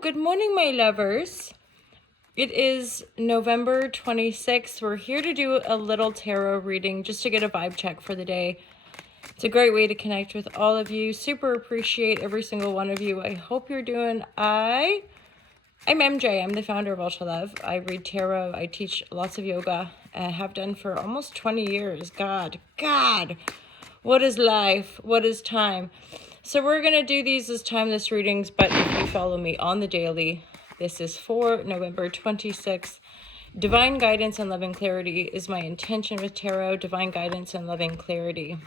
Good morning, my lovers. It is November 26th. We're here to do a little tarot reading just to get a vibe check for the day. It's a great way to connect with all of you. Super appreciate every single one of you. I hope you're doing. I'm MJ. I'm the founder of Ultra Love. I read tarot. I teach lots of yoga. I have done for almost 20 years. God, what is life? What is time? So we're going to do these as timeless readings, but if you follow me on the daily, this is for November 26th. Divine guidance and loving clarity is my intention with tarot. Divine guidance and loving clarity.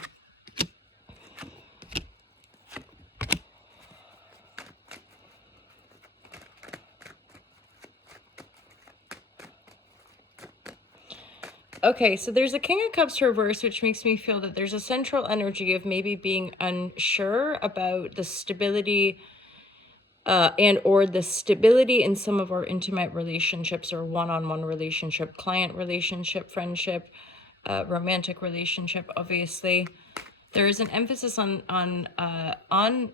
Okay, so there's a King of Cups reverse, which makes me feel that there's a central energy of maybe being unsure about the stability and or the stability in some of our intimate relationships or one-on-one relationship, client relationship, friendship, romantic relationship. Obviously, there is an emphasis on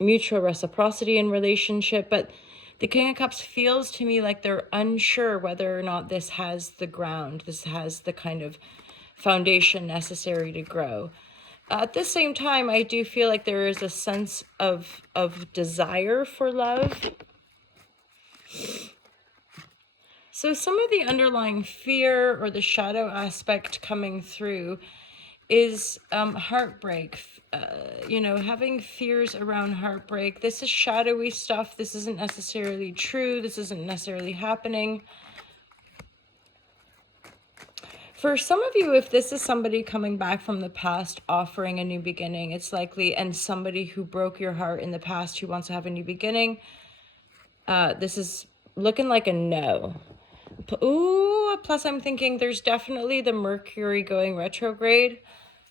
mutual reciprocity in relationship, but the King of Cups feels to me like they're unsure whether or not this has the ground, this has the kind of foundation necessary to grow. At the same time, I do feel like there is a sense of desire for love. So some of the underlying fear or the shadow aspect coming through is heartbreak. Having fears around heartbreak. This is shadowy stuff. This isn't necessarily true. This isn't necessarily happening. For some of you, if this is somebody coming back from the past offering a new beginning, it's likely, and somebody who broke your heart in the past who wants to have a new beginning, this is looking like a no. Ooh, plus I'm thinking there's definitely the Mercury going retrograde.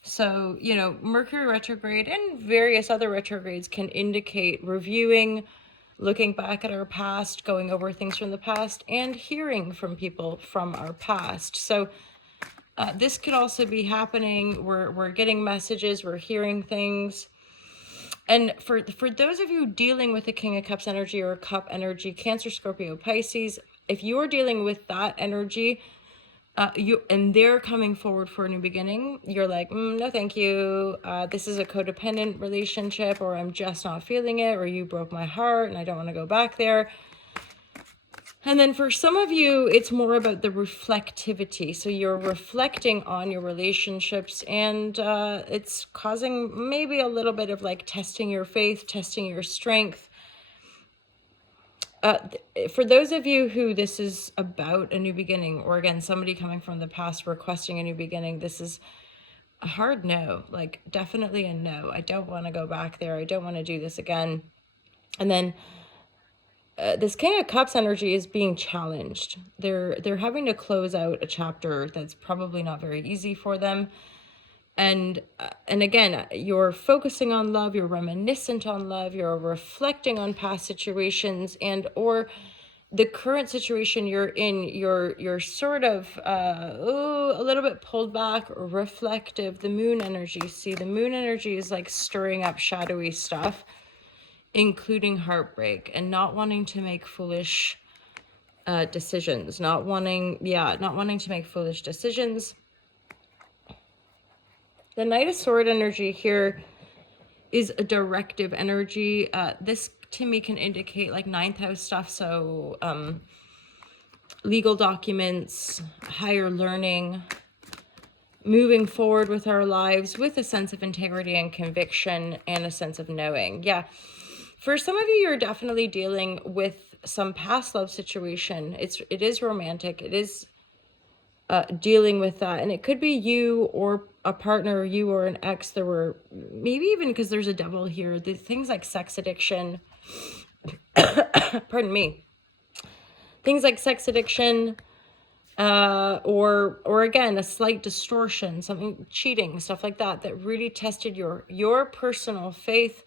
So, Mercury retrograde and various other retrogrades can indicate reviewing, looking back at our past, going over things from the past, and hearing from people from our past. So this could also be happening. We're getting messages, we're hearing things. And for those of you dealing with the King of Cups energy or Cup energy, Cancer, Scorpio, Pisces, if you're dealing with that energy, and they're coming forward for a new beginning, you're like, no, thank you. This is a codependent relationship, or I'm just not feeling it, or you broke my heart and I don't want to go back there. And then for some of you, it's more about the reflectivity. So you're reflecting on your relationships, and it's causing maybe a little bit of like testing your faith, testing your strength. For those of you who this is about a new beginning, or again, somebody coming from the past requesting a new beginning, this is a hard no, like definitely a no. I don't want to go back there. I don't want to do this again. And then this King of Cups energy is being challenged. They're having to close out a chapter that's probably not very easy for them. And again, you're focusing on love, you're reminiscent on love, you're reflecting on past situations, and or the current situation you're in, you're sort of a little bit pulled back or reflective. The moon energy, see, the moon energy is like stirring up shadowy stuff, including heartbreak and not wanting to make foolish decisions, not wanting to make foolish decisions. The Knight of Swords energy here is a directive energy. This to me can indicate like 9th house stuff. So legal documents, higher learning, moving forward with our lives with a sense of integrity and conviction and a sense of knowing. Yeah. For some of you, you're definitely dealing with some past love situation. It is romantic. It is dealing with that, and it could be you or a partner, you or an ex. There were maybe even, because there's a devil here, the things like sex addiction. Pardon me. Things like sex addiction, or again, a slight distortion, something, cheating, stuff like that, that really tested your personal faith.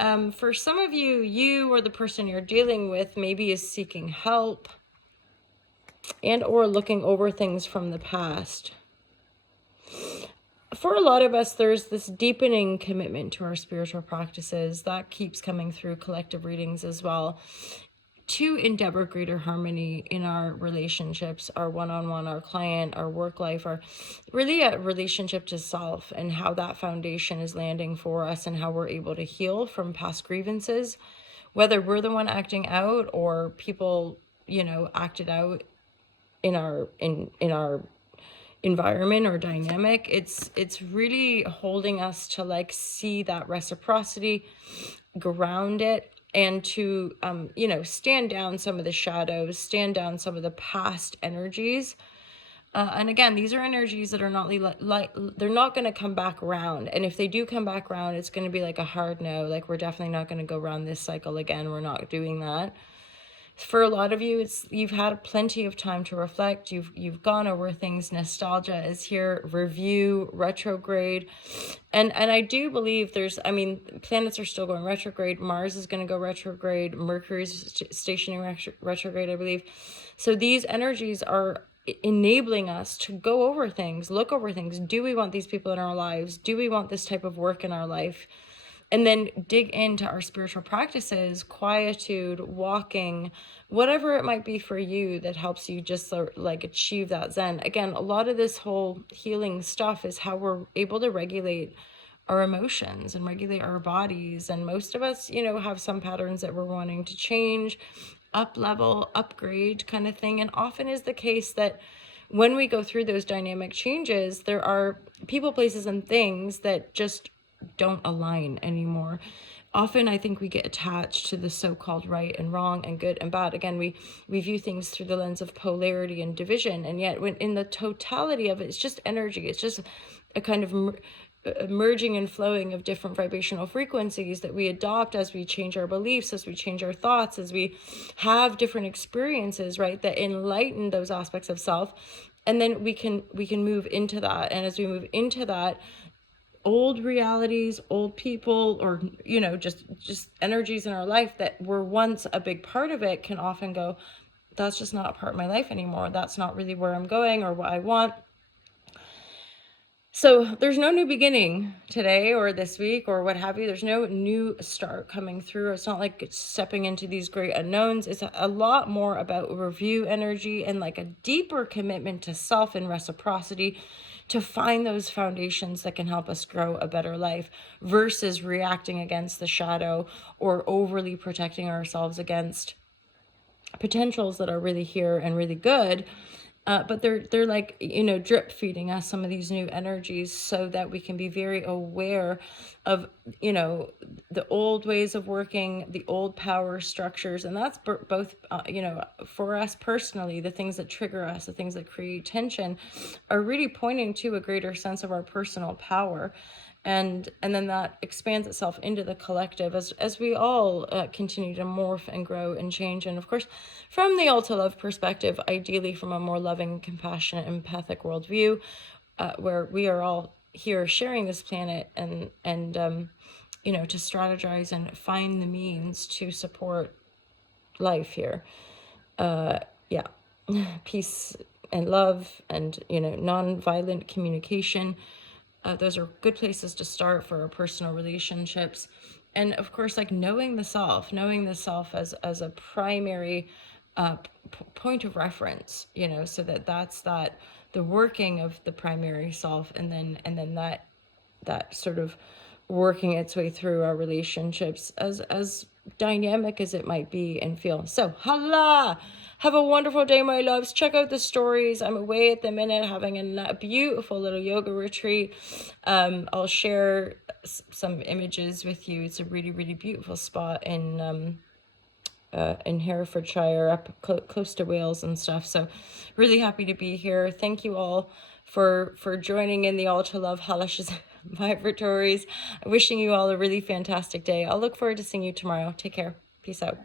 For some of you, you or the person you're dealing with maybe is seeking help and or looking over things from the past. for a lot of us, there's this deepening commitment to our spiritual practices that keeps coming through collective readings as well, to endeavor greater harmony in our relationships, our one-on-one, our client, our work life, our really a relationship to self, and how that foundation is landing for us and how we're able to heal from past grievances, whether we're the one acting out or people, acted out in our environment or dynamic. It's really holding us to like see that reciprocity, ground it, and to stand down some of the shadows, stand down some of the past energies. And again, these are energies that are not they're not going to come back around. And if they do come back around, it's going to be like a hard no. Like, we're definitely not going to go around this cycle again. We're not doing that. For a lot of you, you've had plenty of time to reflect. You've gone over things. Nostalgia is here, review, retrograde. And I do believe planets are still going retrograde. Mars is going to go retrograde. Mercury's stationing retrograde, I believe. So these energies are enabling us to go over things, look over things. Do we want these people in our lives? Do we want this type of work in our life? And then dig into our spiritual practices, quietude, walking, whatever it might be for you that helps you just like achieve that Zen. Again, a lot of this whole healing stuff is how we're able to regulate our emotions and regulate our bodies. And most of us, have some patterns that we're wanting to change, up level, upgrade kind of thing. And often is the case that when we go through those dynamic changes, there are people, places, and things that just don't align anymore. Often I think we get attached to the so-called right and wrong and good and bad. Again, we view things through the lens of polarity and division, and yet when in the totality of it, it's just energy. It's just a kind of merging and flowing of different vibrational frequencies that we adopt as we change our beliefs, as we change our thoughts, as we have different experiences, right, that enlighten those aspects of self. And then we can move into that. And as we move into that, old realities, old people, or just energies in our life that were once a big part of it can often go, that's just not a part of my life anymore. That's not really where I'm going or what I want. So there's no new beginning today or this week or what have you. There's no new start coming through. It's not like it's stepping into these great unknowns. It's a lot more about review energy and like a deeper commitment to self and reciprocity, to find those foundations that can help us grow a better life, versus reacting against the shadow or overly protecting ourselves against potentials that are really here and really good. But they're like, drip feeding us some of these new energies so that we can be very aware of, the old ways of working, the old power structures. And that's both, for us personally, the things that trigger us, the things that create tension are really pointing to a greater sense of our personal power. And then that expands itself into the collective as we all continue to morph and grow and change. And of course, from the all to love perspective, ideally from a more loving, compassionate, empathic worldview, where we are all here sharing this planet and to strategize and find the means to support life here. Peace and love and, non-violent communication. Those are good places to start for our personal relationships. And of course, like knowing the self as a primary point of reference, so that's the working of the primary self, and then that sort of working its way through our relationships as dynamic as it might be and feel. So hala, have a wonderful day, my loves. Check out the stories. I'm away at the minute having a beautiful little yoga retreat. I'll share some images with you. It's a really, really beautiful spot in Herefordshire, up close to Wales and stuff. So really happy to be here. Thank you all for joining in the All to Love Halash's vibratories. Wishing you all a really fantastic day. I'll look forward to seeing you tomorrow. Take care. Peace out.